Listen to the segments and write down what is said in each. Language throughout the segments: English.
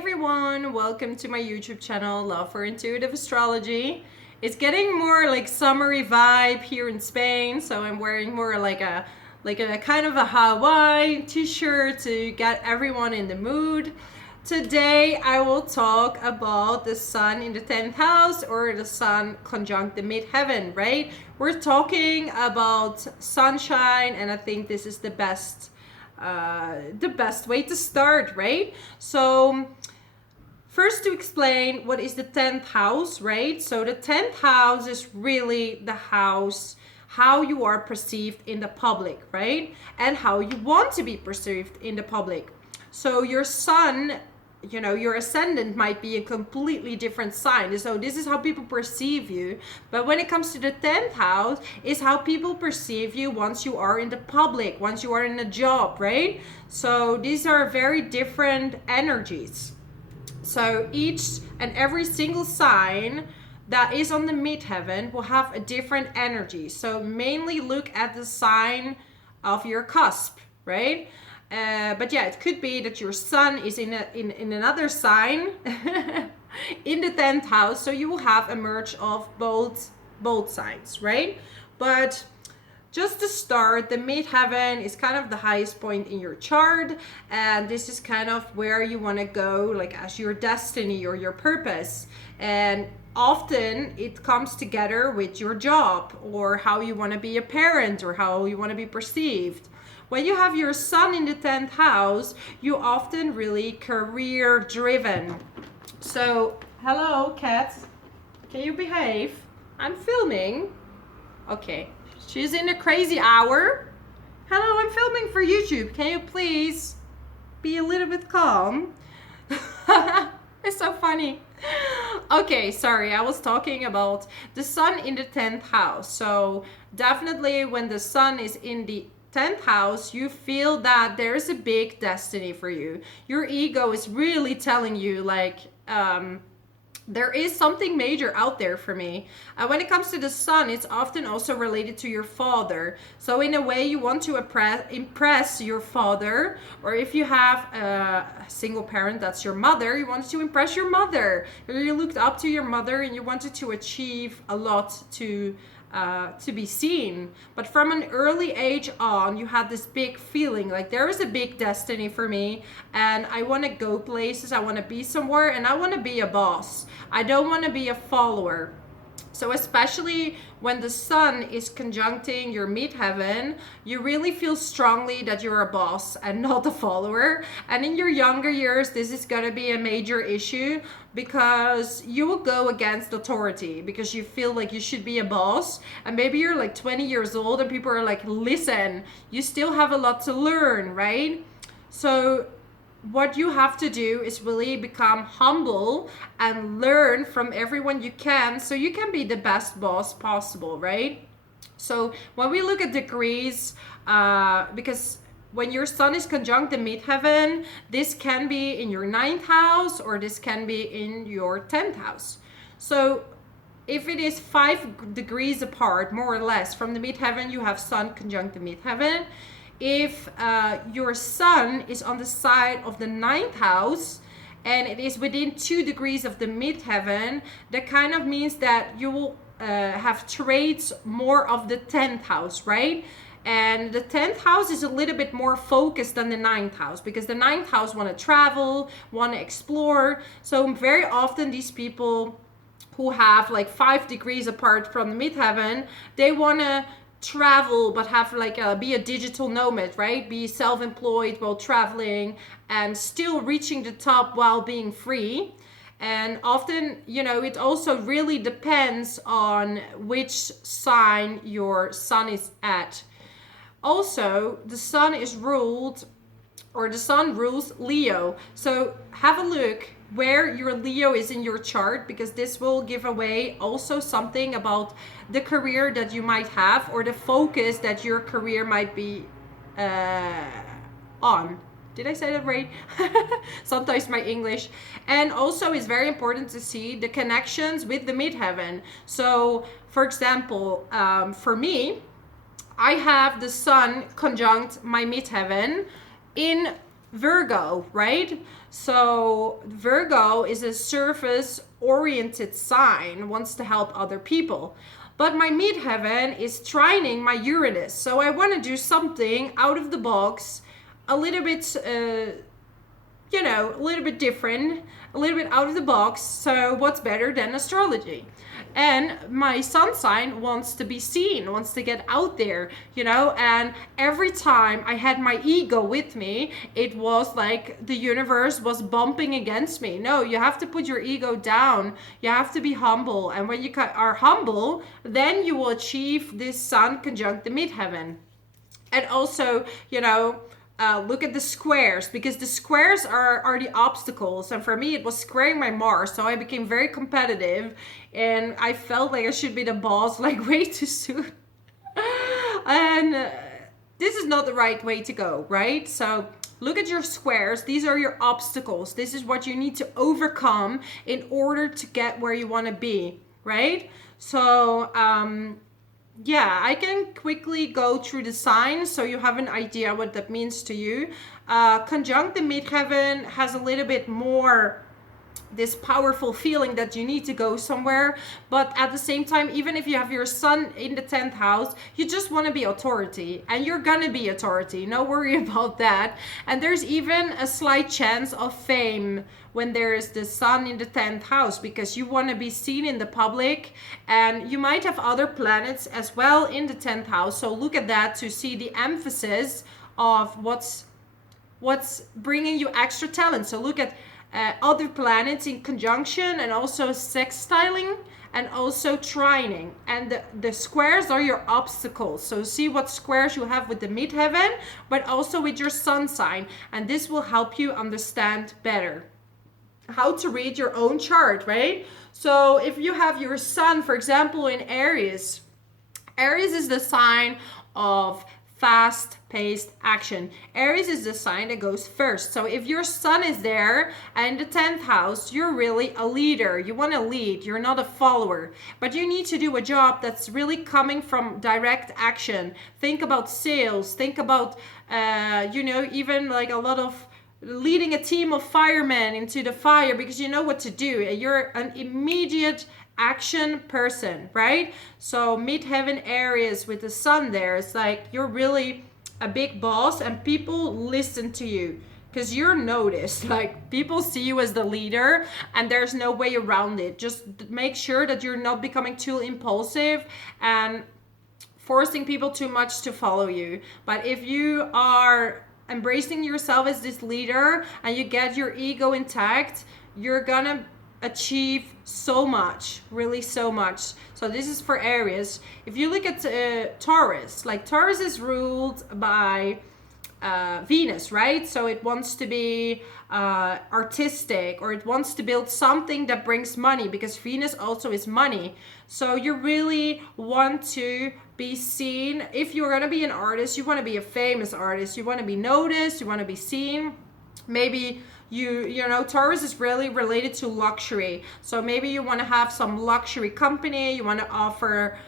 Everyone, welcome to my YouTube channel, Love for Intuitive Astrology. It's getting more like summery vibe here in Spain, so I'm wearing more like a kind of a Hawaii t-shirt to get everyone in the mood. Today I will talk about the Sun in the 10th house, or the Sun Conjunct Midheaven, right? We're talking about sunshine, and I think this is the best way to start, right? So first, to explain what is the 10th house, right? So the 10th house is really the house how you are perceived in the public, right? And how you want to be perceived in the public. So your sun, you know, your ascendant might be a completely different sign. So this is how people perceive you. But when it comes to the 10th house, is how people perceive you once you are in the public, once you are in a job, right? So these are very different energies. So each and every single sign that is on the midheaven will have a different energy. So mainly look at the sign of your cusp, right? But yeah, it could be that your sun is in another sign in the 10th house, so you will have a merge of both signs, right? But just to start, the midheaven is kind of the highest point in your chart, and this is kind of where you want to go, like as your destiny or your purpose. And often it comes together with your job, or how you want to be a parent, or how you want to be perceived. When you have your sun in the 10th house, you often really career driven. So, hello, cat. Can you behave? I'm filming. Okay. She's in a crazy hour. Hello, I'm filming for YouTube. Can you please be a little bit calm? It's so funny. Okay, sorry, I was talking about the sun in the 10th house. So definitely when the sun is in the 10th house, you feel that there's a big destiny for you. Your ego is really telling you, like, there is something major out there for me. When it comes to the sun, it's often also related to your father. So in a way, you want to impress your father, or if you have a single parent, that's your mother, you wanted to impress your mother. You looked up to your mother and you wanted to achieve a lot to be seen. But from an early age on, you had this big feeling like there is a big destiny for me, and I want to go places, I want to be somewhere, and I want to be a boss. I don't want to be a follower. So especially when the sun is conjuncting your midheaven, you really feel strongly that you're a boss and not a follower. And in your younger years, this is going to be a major issue, because you will go against authority because you feel like you should be a boss. And maybe you're like 20 years old and people are like, listen, you still have a lot to learn, right? So what you have to do is really become humble and learn from everyone you can, so you can be the best boss possible, right? So when we look at degrees, because when your sun is conjunct the midheaven, this can be in your 9th house, or this can be in your 10th house. So if it is 5 degrees apart, more or less, from the midheaven, you have sun conjunct the midheaven. If your sun is on the side of the 9th house and it is within 2 degrees of the midheaven, that kind of means that you will have traits more of the 10th house, right? And the 10th house is a little bit more focused than the 9th house, because the 9th house want to travel, want to explore. So very often these people who have like 5 degrees apart from the midheaven, they want to travel, but have like be a digital nomad, right? Be self-employed while traveling and still reaching the top while being free. And often, you know, it also really depends on which sign your sun is at. Also, the sun is ruled, or the sun rules Leo. So have a look where your Leo is in your chart, because this will give away also something about the career that you might have, or the focus that your career might be on. Did I say that right? Sometimes my English. And also it's very important to see the connections with the midheaven. So for example, for me, I have the Sun conjunct my midheaven in Virgo, right? So Virgo is a service-oriented sign, wants to help other people. But my midheaven is trining my Uranus. So I want to do something out of the box, a little bit, you know, a little bit different, a little bit out of the box. So what's better than astrology? And my sun sign wants to be seen, wants to get out there, you know, and every time I had my ego with me, it was like the universe was bumping against me. No, you have to put your ego down. You have to be humble. And when you are humble, then you will achieve this Sun conjunct the midheaven. And also, you know, look at the squares, because the squares are the obstacles, and for me it was squaring my Mars, so I became very competitive and I felt like I should be the boss like way too soon. And this is not the right way to go, right? So look at your squares. These are your obstacles. This is what you need to overcome in order to get where you want to be, right? So yeah, I can quickly go through the signs so you have an idea what that means to you. Conjunct the midheaven has a little bit more this powerful feeling that you need to go somewhere, but at the same time, even if you have your sun in the 10th house, you just want to be authority, and you're gonna be authority, no worry about that. And there's even a slight chance of fame when there is the sun in the 10th house, because you want to be seen in the public, and you might have other planets as well in the 10th house. So look at that to see the emphasis of what's bringing you extra talent. So look at other planets in conjunction, and also sextiling, and also trining. And the squares are your obstacles. So see what squares you have with the midheaven, but also with your sun sign. And this will help you understand better how to read your own chart, right? So if you have your sun, for example, in Aries, Aries is the sign of fast-paced action. Aries is the sign that goes first. So if your sun is there and the 10th house, you're really a leader. You want to lead. You're not a follower. But you need to do a job that's really coming from direct action. Think about sales. Think about, you know, even like a lot of leading a team of firemen into the fire, because you know what to do. You're an immediate action person, right? So midheaven Aries with the sun there, it's like you're really a big boss, and people listen to you because you're noticed. Like, people see you as the leader, and there's no way around it. Just make sure that you're not becoming too impulsive and forcing people too much to follow you. But if you are embracing yourself as this leader and you get your ego intact, you're gonna achieve so much, really so much. So this is for Aries. If you look at Taurus, like Taurus is ruled by Venus, right? So it wants to be artistic, or it wants to build something that brings money, because Venus also is money. So you really want to be seen. If you're gonna be an artist, you want to be a famous artist. You want to be noticed. You want to be seen. Maybe you know, Taurus is really related to luxury. So maybe you want to have some luxury company. You want to offer.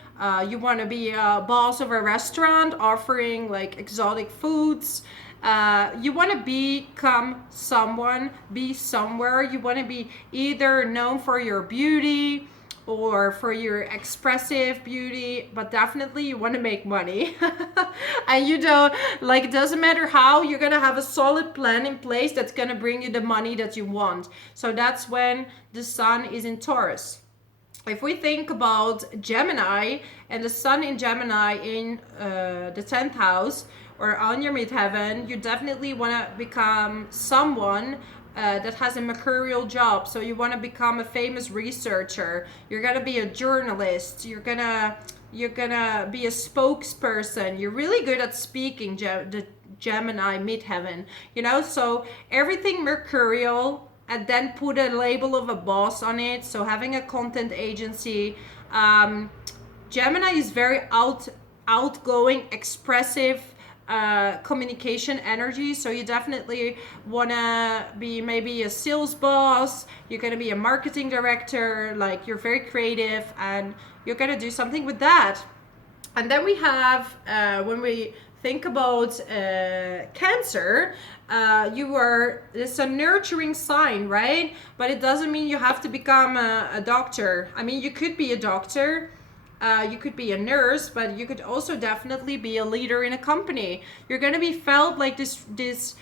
You want to be a boss of a restaurant offering like exotic foods. You want to become someone, be somewhere. You want to be either known for your beauty or for your expressive beauty, but definitely you want to make money. And you don't, like, it doesn't matter how, you're gonna have a solid plan in place that's gonna bring you the money that you want. So that's when the sun is in Taurus. If we think about Gemini and the sun in Gemini in the 10th house or on your midheaven, you definitely want to become someone that has a mercurial job. So you want to become a famous researcher. You're gonna be a journalist. You're gonna be a spokesperson. You're really good at speaking, the Gemini midheaven. You know, so everything mercurial, and then put a label of a boss on it. So having a content agency. Gemini is very outgoing, expressive. Communication energy, so you definitely want to be maybe a sales boss. You're going to be a marketing director, like you're very creative and you're going to do something with that. And then we have, when we think about Cancer, it's a nurturing sign, right? But it doesn't mean you have to become a doctor. I mean, you could be a doctor, you could be a nurse, but you could also definitely be a leader in a company. You're going to be felt like this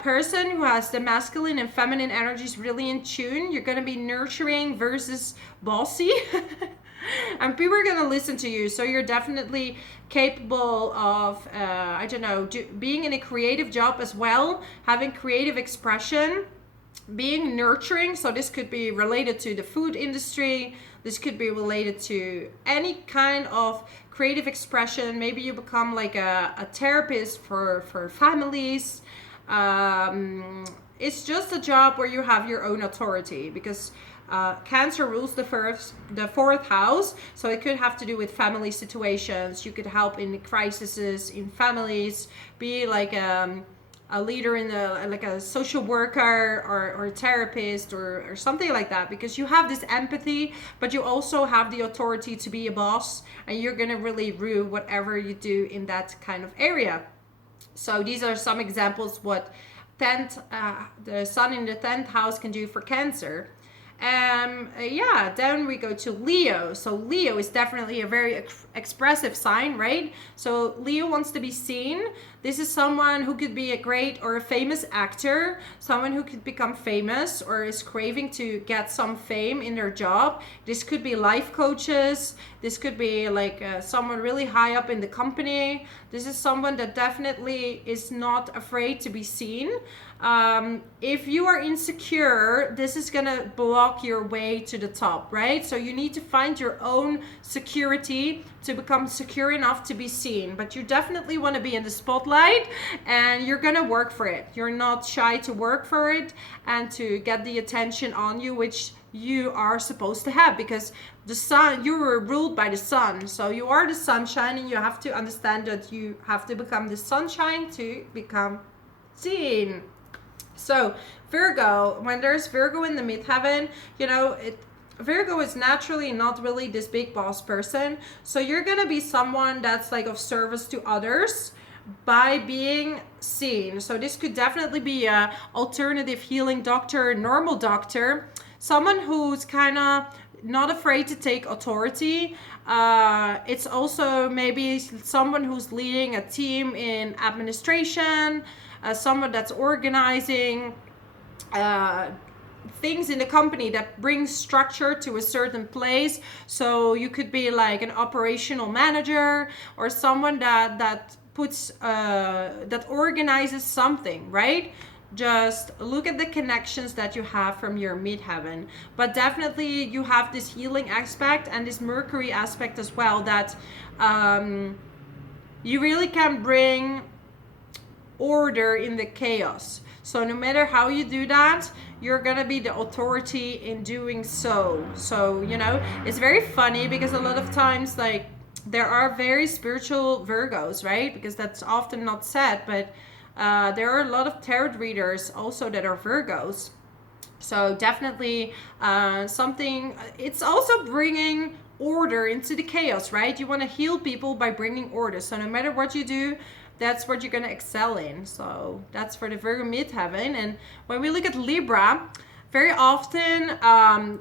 person who has the masculine and feminine energies really in tune. You're going to be nurturing versus bossy. And people are going to listen to you. So you're definitely capable of, I don't know, being in a creative job as well, having creative expression, being nurturing. So this could be related to the food industry. This could be related to any kind of creative expression. Maybe you become like a therapist for families. It's just a job where you have your own authority, because Cancer rules the fourth house, so it could have to do with family situations. You could help in crises in families, be like a leader in like a social worker or a therapist or something like that, because you have this empathy, but you also have the authority to be a boss, and you're gonna really rule whatever you do in that kind of area. So these are some examples what the sun in the 10th house can do for Cancer. Yeah, then we go to Leo. So Leo is definitely a very expressive sign, right? So Leo wants to be seen. This is someone who could be a great or a famous actor, someone who could become famous or is craving to get some fame in their job. This could be life coaches. This could be like someone really high up in the company. This is someone that definitely is not afraid to be seen. If you are insecure, this is gonna block your way to the top, right? So you need to find your own security to become secure enough to be seen, but you definitely want to be in the spotlight, and you're gonna work for it. You're not shy to work for it and to get the attention on you, which you are supposed to have, because the sun, you were ruled by the sun, so you are the sunshine, and you have to understand that you have to become the sunshine to become seen. So Virgo, when there's Virgo in the midheaven, you know, Virgo is naturally not really this big boss person. So you're going to be someone that's like of service to others by being seen. So this could definitely be a alternative healing doctor, normal doctor, someone who's kind of not afraid to take authority. It's also maybe someone who's leading a team in administration, someone that's organizing things in the company that brings structure to a certain place. So you could be like an operational manager, or someone that puts that organizes something, right? Just look at the connections that you have from your midheaven. But definitely you have this healing aspect and this Mercury aspect as well, that you really can bring order in the chaos. So no matter how you do that, you're gonna be the authority in doing so. So, you know, it's very funny because a lot of times, like, there are very spiritual Virgos, right? Because that's often not said, but there are a lot of tarot readers also that are Virgos. So definitely something, it's also bringing order into the chaos, right? You want to heal people by bringing order. So no matter what you do, that's what you're going to excel in. So that's for the Virgo midheaven. And when we look at Libra, very often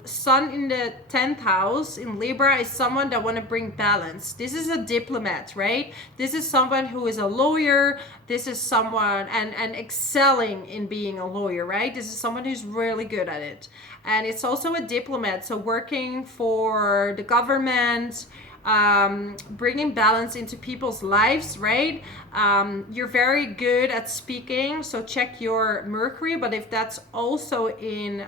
Sun in the 10th house in Libra is someone that want to bring balance. This is a diplomat, right? This is someone who is a lawyer. This is someone and excelling in being a lawyer, right? This is someone who's really good at it. And it's also a diplomat, so working for the government, bringing balance into people's lives, right? You're very good at speaking, so check your Mercury. But if that's also in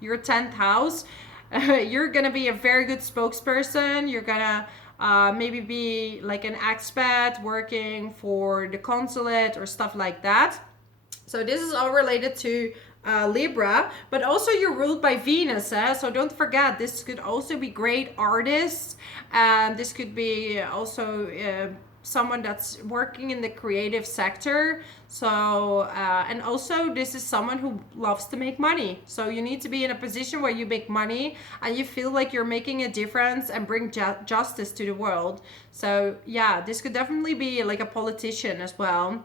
your 10th house, you're gonna be a very good spokesperson. You're gonna maybe be like an expat working for the consulate or stuff like that. So this is all related to Libra, but also you're ruled by Venus, so don't forget, this could also be great artists, and this could be also someone that's working in the creative sector. So and also this is someone who loves to make money, so you need to be in a position where you make money and you feel like you're making a difference and bring justice to the world. So yeah, this could definitely be like a politician as well.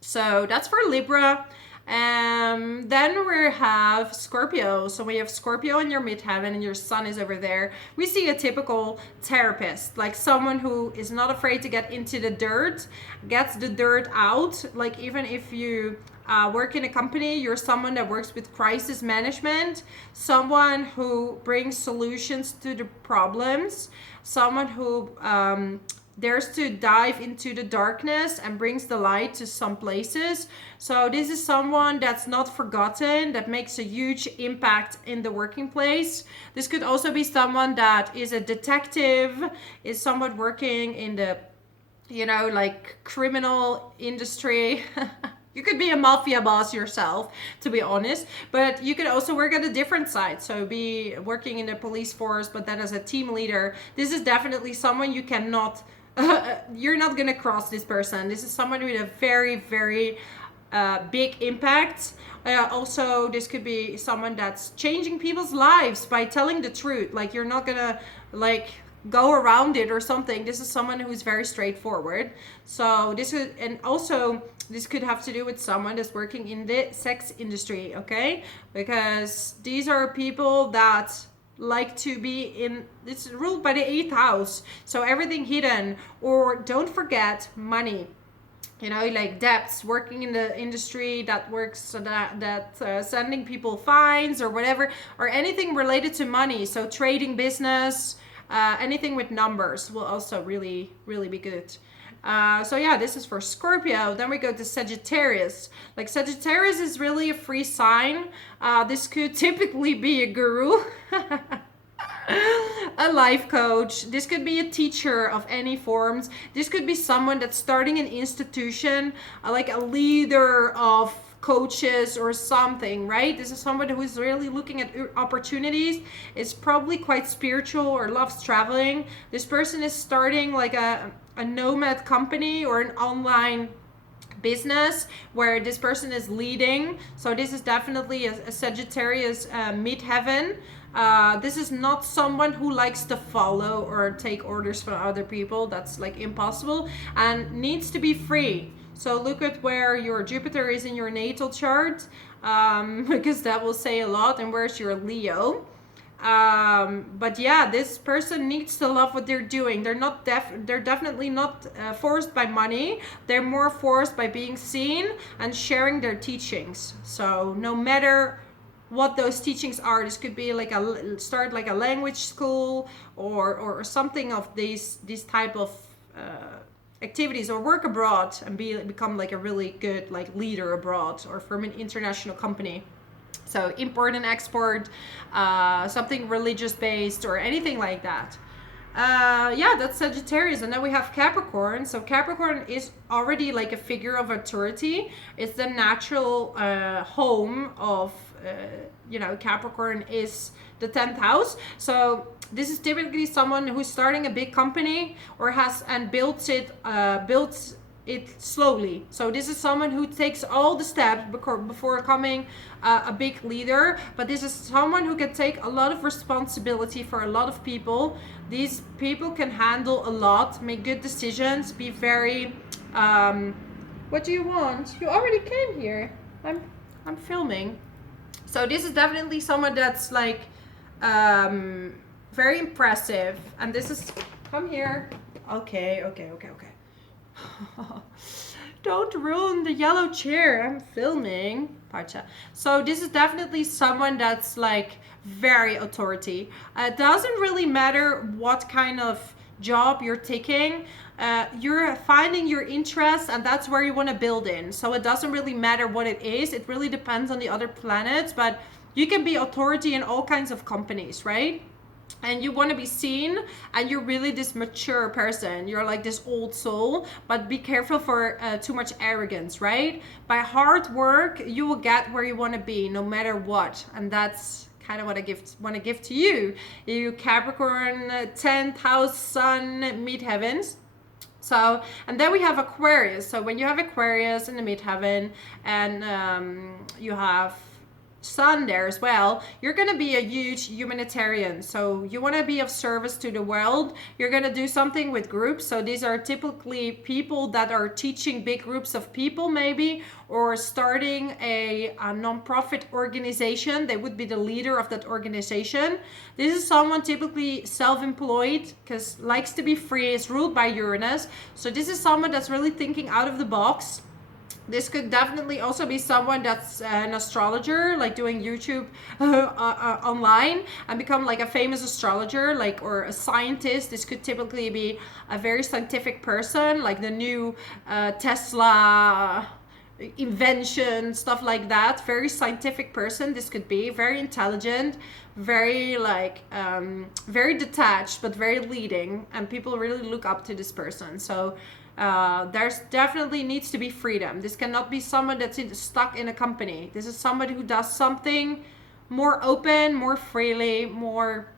So that's for Libra. Then we have Scorpio. So we have Scorpio in your midheaven and your sun is over there. We see a typical therapist, like someone who is not afraid to get into the dirt, gets the dirt out. Like even if you work in a company, you're someone that works with crisis management, someone who brings solutions to the problems, someone who dares to dive into the darkness and brings the light to some places. So this is someone that's not forgotten, that makes a huge impact in the working place. This could also be someone that is a detective, is someone working in the, you know, like criminal industry. You could be a mafia boss yourself, to be honest, but you could also work at a different side. So be working in the police force, but then as a team leader. This is definitely someone you cannot you're not gonna cross this person. This is someone with a very, very big impact. Also, this could be someone that's changing people's lives by telling the truth. Like you're not gonna like go around it or something. This is someone who's very straightforward. So this is, and also this could have to do with someone that's working in the sex industry, okay? Because these are people that like to be in, it's ruled by the 8th house, so everything hidden. Or don't forget money, you know, like debts, working in the industry that works, so that sending people fines or whatever, or anything related to money. So trading business, anything with numbers will also really be good. So yeah, this is for Scorpio. Then we go to Sagittarius. Like Sagittarius is really a free sign. This could typically be a guru, a life coach. This could be a teacher of any forms. This could be someone that's starting an institution, like a leader of coaches or something, right? This is someone who is really looking at opportunities, is probably quite spiritual or loves traveling. This person is starting like a nomad company or an online business where this person is leading. So this is definitely a Sagittarius midheaven. This is not someone who likes to follow or take orders from other people. That's like impossible, and needs to be free. So look at where your Jupiter is in your natal chart, because that will say a lot, and where's your Leo. But yeah, this person needs to love what they're doing. They're definitely not forced by money. They're more forced by being seen and sharing their teachings. So no matter what those teachings are, this could be like start like a language school or something of these type of activities, or work abroad and become like a really good like leader abroad or from an international company. So import and export, something religious based or anything like that. Yeah, that's Sagittarius. And then we have Capricorn. So Capricorn is already like a figure of authority. It's the natural home of, you know, Capricorn is the 10th house. So this is typically someone who's starting a big company or has and built it slowly. So this is someone who takes all the steps before becoming a big leader. But this is someone who can take a lot of responsibility for a lot of people. These people can handle a lot, make good decisions, be very what do you want? You already came here. I'm filming. So this is definitely someone that's like very impressive. And this is, come here. Okay. Don't ruin the yellow chair. I'm filming. Pacha. So this is definitely someone that's like very authority. It doesn't really matter what kind of job you're taking. You're finding your interest, and that's where you want to build in. So it doesn't really matter what it is. It really depends on the other planets, but you can be authority in all kinds of companies, right? And you want to be seen, and you're really this mature person. You're like this old soul, but be careful for too much arrogance, right? By hard work, you will get where you want to be no matter what. And that's kind of what I want to give to you. You Capricorn 10th house sun midheavens. So, and then we have Aquarius. So when you have Aquarius in the midheaven, and you have Sun there as well, you're going to be a huge humanitarian. So you want to be of service to the world. You're going to do something with groups. So these are typically people that are teaching big groups of people maybe, or starting a non-profit organization. They would be the leader of that organization. This is someone typically self-employed, because likes to be free, is ruled by Uranus. So this is someone that's really thinking out of the box. This could definitely also be someone that's an astrologer, like doing YouTube online and become like a famous astrologer, like, or a scientist. This could typically be a very scientific person, like the new Tesla invention, stuff like that. Very scientific person. This could be very intelligent, very like very detached, but very leading, and people really look up to this person. So there's definitely needs to be freedom. This cannot be someone that's stuck in a company. This is somebody who does something more open, more freely, more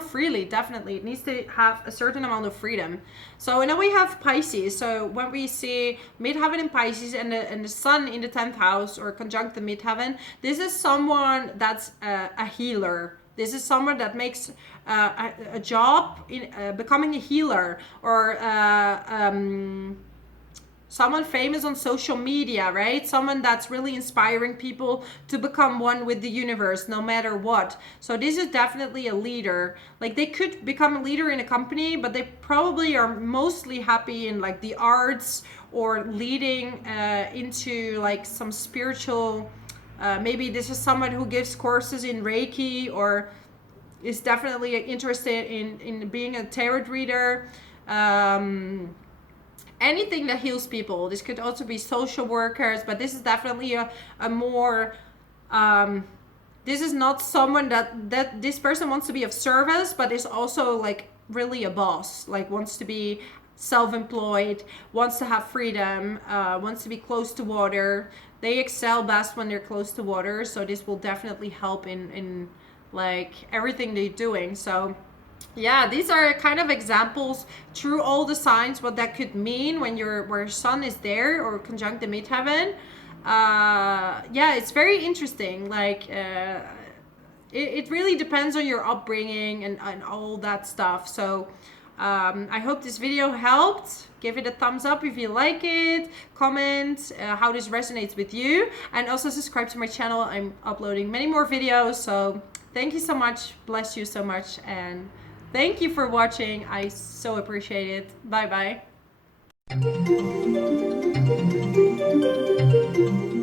freely. Definitely it needs to have a certain amount of freedom. So, and then we have Pisces. So when we see midheaven in Pisces and the sun in the 10th house, or conjunct the midheaven, this is someone that's a healer. This is someone that makes a job in becoming a healer, or someone famous on social media, right? Someone that's really inspiring people to become one with the universe, no matter what. So this is definitely a leader. Like, they could become a leader in a company, but they probably are mostly happy in like the arts, or leading into like some spiritual, maybe this is someone who gives courses in Reiki, or is definitely interested in being a tarot reader. Anything that heals people. This could also be social workers, but this is definitely a more this is not someone that this person wants to be of service, but is also like really a boss, like wants to be self-employed, wants to have freedom, wants to be close to water. They excel best when they're close to water, so this will definitely help in like everything they're doing. So yeah, these are kind of examples through all the signs, what that could mean when where sun is there, or conjunct the midheaven. Yeah, it's very interesting. Like it really depends on your upbringing and all that stuff. So I hope this video helped. Give it a thumbs up if you like it. Comment how this resonates with you, and also subscribe to my channel. I'm uploading many more videos. So thank you so much. Bless you so much, and thank you for watching. I so appreciate it. Bye bye.